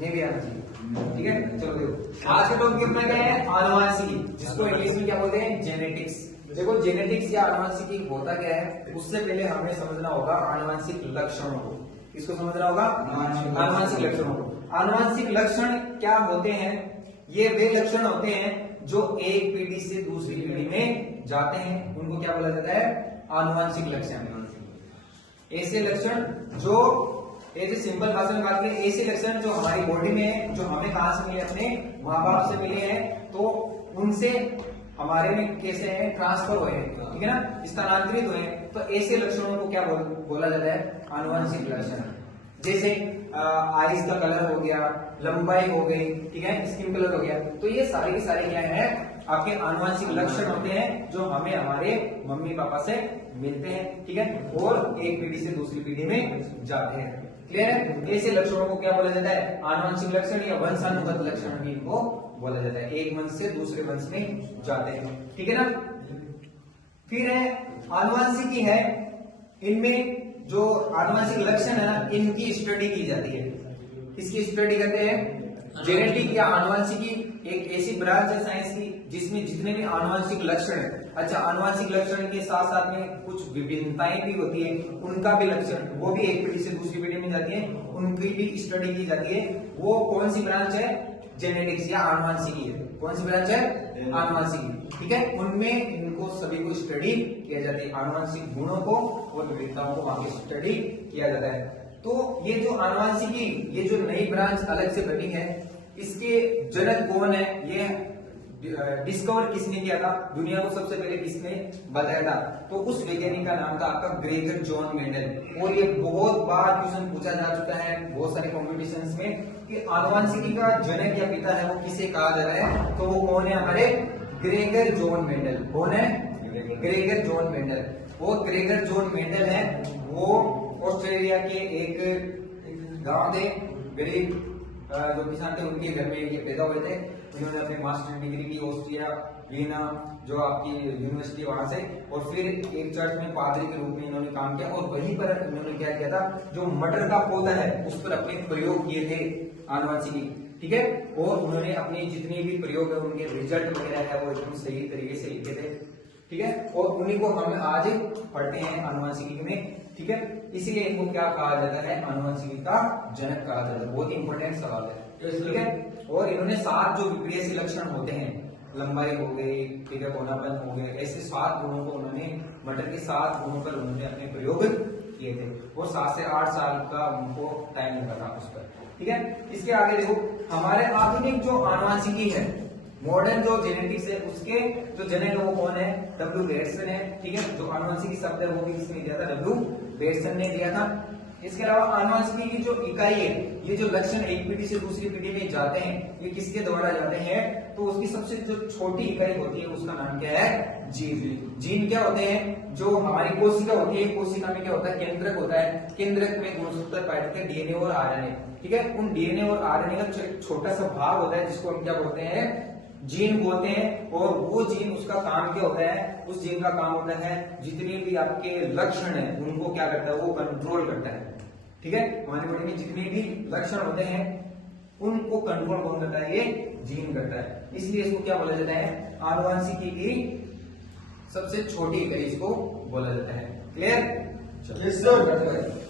नहीं भी आना चाहिए। ठीक है, चलो देखो आज का टॉपिक अपना क्या है, आनुवांशिकी, जिसको इंग्लिश में क्या बोलते हैं, जेनेटिक्स। देखो जेनेटिक्स या आनुवांशिकी होता क्या है, उससे पहले हमें समझना होगा आनुवांशिक लक्षणों को। किसको समझना होगा, आनुवांशिक लक्षणों को। आनुवांशिक लक्षण क्या होते हैं, ये वे लक्षण होते हैं जो एक पीढ़ी से दूसरी पीढ़ी में जाते हैं, उनको क्या बोला जाता है, आनुवांशिक लक्षण। ऐसे लक्षण जो, ऐसे सिंपल भाषा में बात करें, ऐसे लक्षण जो हमारी बॉडी में है, जो हमें कहां से मिले, अपने माँ बाप से मिले हैं, तो उनसे हमारे में कैसे हैं, ट्रांसफर हुए हैं, ठीक है ना, स्थानांतरित हुए हैं। तो ऐसे लक्षणों को क्या बोला जाता है, आनुवांशिक लक्षण। जैसे आईज का कलर हो गया, लंबाई हो गई, ठीक है, स्किन कलर हो गया, तो ये सारे के सारे क्या है, आपके आनुवांशिक लक्षण होते हैं जो हमें हमारे मम्मी पापा से मिलते हैं, ठीक है, और एक पीढ़ी से दूसरी पीढ़ी में जाते हैं। क्लियर है, ऐसे लक्षणों को क्या बोला जाता है, आनुवांशिक लक्षण या वंशानुगत लक्षण भी इनको बोला जाता है, एक वंश से दूसरे वंश में जाते हैं, ठीक है ना। फिर है आनुवांशिकी है, इनमें जो आनुवांशिक लक्षण है ना, इनकी स्टडी की जाती है। इसकी स्टडी करते हैं, जेनेटिक या आनुवांशिकी एक ऐसी ब्रांच है साइंस की जिसमें जितने भी आनुवांशिक लक्षण है, अच्छा आनुवांशिक लक्षण के साथ साथ में कुछ विभिन्नताएं भी होती है, उनका भी लक्षण, वो भी एक पीढ़ी से दूसरी पीढ़ी में जाती है, उनकी भी स्टडी की जाती है। वो कौन सी ब्रांच है, जेनेटिक्स या आनुवांशिकी है। कौन सी ब्रांच है, आनुवांशिकी, ठीक है। उनमें इनको सभी को स्टडी किया जाता है, आनुवांशिक गुणों को और विविधताओं को वहां की स्टडी किया जाता है। तो ये जो आनुवांशिकी, ये जो नई ब्रांच अलग से बनी है, इसके जनक कौन है, ये डिस्कवर किसने किया था, दुनिया को सबसे पहले किसने बताया था, तो उस वैज्ञानिक का नाम था आपका ग्रेगर जॉन मेंडल। और ये बहुत बार क्वेश्चन पूछा जा चुका है बहुत सारे कॉम्पिटिशन्स में कि आनुवांशिकी का जनक या पिता है वो किसे कहा जा रहा है, तो वो कौन है, हमारे ग्रेगर जॉन मेंडल। कौन है, ग्रेगर जॉन मेंडल। वो ग्रेगर जॉन मेंडल है, वो ऑस्ट्रेलिया के एक गांव थे, गरीब जो किसान थे, उनके घर में ये पैदा हुए थे। उन्होंने अपने मास्टर डिग्री की ऑस्ट्रिया वीना जो आपकी यूनिवर्सिटी वहां से, और फिर एक चर्च में पादरी के रूप में इन्होंने काम किया, और वहीं पर इन्होंने क्या किया था, जो मटर का पौधा है उस पर अपने प्रयोग किए थे आनुवांशिकी, ठीक है। और उन्होंने अपनी जितनी भी प्रयोग है उनके रिजल्ट वगैरह है वो एकदम सही तरीके से लिखे थे, ठीक है, और उन्हीं को हम आज पढ़ते हैं आनुवांशिकी में, ठीक है। इसीलिए इनको क्या कहा जाता है, आनुवांशिकी का जनक कहा जाता है। बहुत इंपॉर्टेंट सवाल है, ठीक है। और इन्होंने 7 जो विप्रेयसी लक्षण होते हैं, लंबाई हो गई, ठीक है, कोनापन हो गए, ऐसे 7 गुणों को उन्होंने, मटर के 7 गुणों पर उन्होंने अपने प्रयोग किए थे, और 7 से 8 साल का उनको टाइम लगा था उस पर, ठीक है। इसके आगे देखो, हमारे आधुनिक जो आनुवांशिकी है, मॉडर्न जो जेनेटिक्स है, उसके जो जनक है वो कौन है, डब्ल्यू बेटसन है, ठीक है। जो आनुवांशिकी शब्द है वो भी किसने दिया था, डब्ल्यू बेटसन ने दिया था। इसके अलावा आनुवांशिकी की जो इकाई है, ये जो लक्षण एक पीढ़ी से दूसरी पीढ़ी में जाते हैं, ये किसके द्वारा जाते हैं, तो उसकी सबसे जो छोटी इकाई होती है उसका नाम क्या है, जीन। जीन क्या होते हैं, जो हमारी कोशिका होती है, कोशिका में क्या होता है, केंद्रक होता है, केंद्रक में गुणसूत्र पाए जाते हैं डीएनए और आरएनए, ठीक है। उन डीएनए और आरएनए का छोटा सा भाग होता है जिसको हम क्या बोलते हैं, जीन बोलते हैं। और वो जीन, उसका काम क्या होता है, उस जीन का काम होता है जितने भी आपके लक्षण है उनको क्या करता है, वो कंट्रोल करता है, ठीक है। हमारी बॉडी में जितने भी लक्षण होते हैं उनको कंट्रोल कौन करता है, ये जीन करता है। इसलिए इसको क्या बोला जाता है, आनुवांशिकी की सबसे छोटी इकाई इसको बोला जाता है। क्लियर।